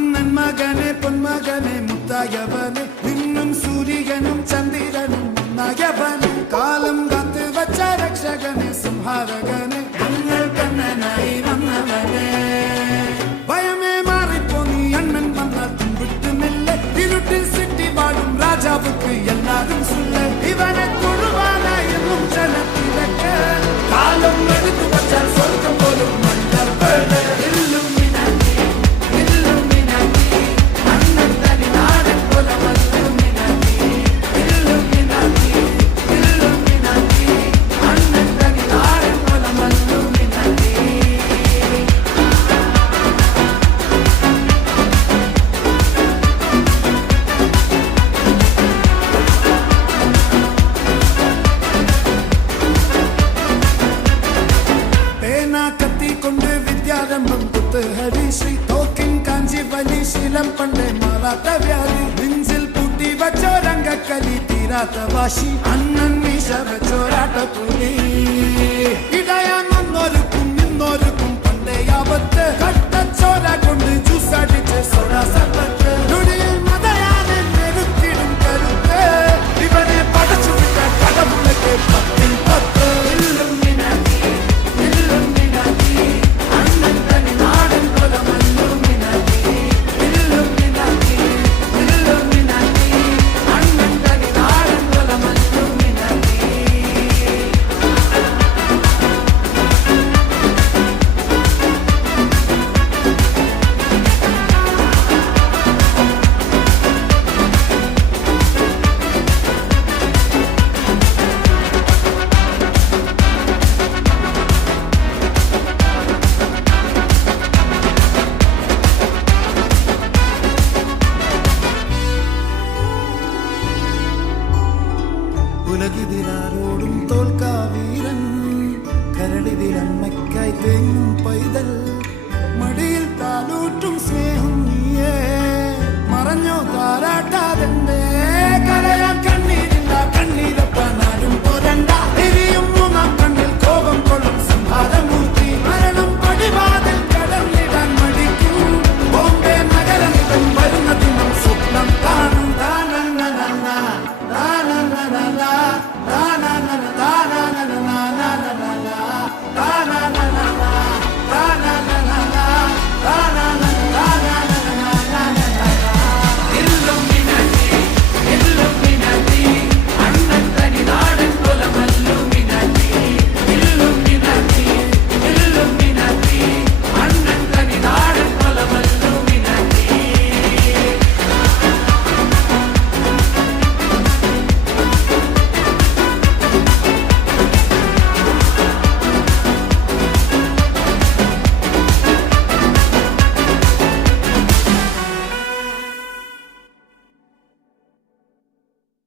മന്നൻ മകനെ പൊന്മകനെ മുത്തായവനെ നിന്നും സൂര്യനും ചന്ദ്രനും ഒന്നായവനെ കാലം കാത്ത് വച്ച രക്ഷകനെ സംഹാരകനെ ഞങ്ങൾ കണ്ണനായി വന്നവനെ ഭയമേ മാറിപ്പോ നീ അണ്ണൻ വന്നാൽ തുമ്പിട്ടുമില്ല ഇരുട്ടിൽ സിറ്റി വാഴും രാജാവുക്ക് എല്ലാരും സുല്ല ഇവനെ തൊഴുവാനായി എന്നും ജനത്തിരക്ക് കാലം എടുത്തു വച്ചാൽ സ്വർഗം പോലും മണ്ടപ്പെട് ഹരിശ്രീ തോക്കിൻ കാഞ്ചി വലി ശീലം പണ്ടേ മാറാത്ത വ്യാധി നെഞ്ചിൽ പൂട്ടി വച്ചോരംഗക്കലി തീരാത്ത വാശി അണ്ണൻ മീശ വെച്ചോരാട്ട പുലി ഇടയാങ്ങൊന്നൊരുക്കും നിന്നൊരുക്കും പണ്ടേ ആപത്ത് കട്ടച്ചോര കൊണ്ട് ജ്യൂസടിച്ച് സോഡ സർബത്ത് നൊടിയിൽ മതയാനെ നെരുത്തിടും കരുത്ത് ഇവനെ പടച്ചു വിട്ട കടമുളക്ക് പത്തിൽ പത്ത് ഉലകിതിരാരോടും തോൽക്കാവീരൻ കരടിതിരമ്മയ്ക്കായി തേങ്ങും പൈതൽ മടിയിൽ താലൂട്ടും സ്നേഹം നീയേ മറഞ്ഞോ താരാട്ട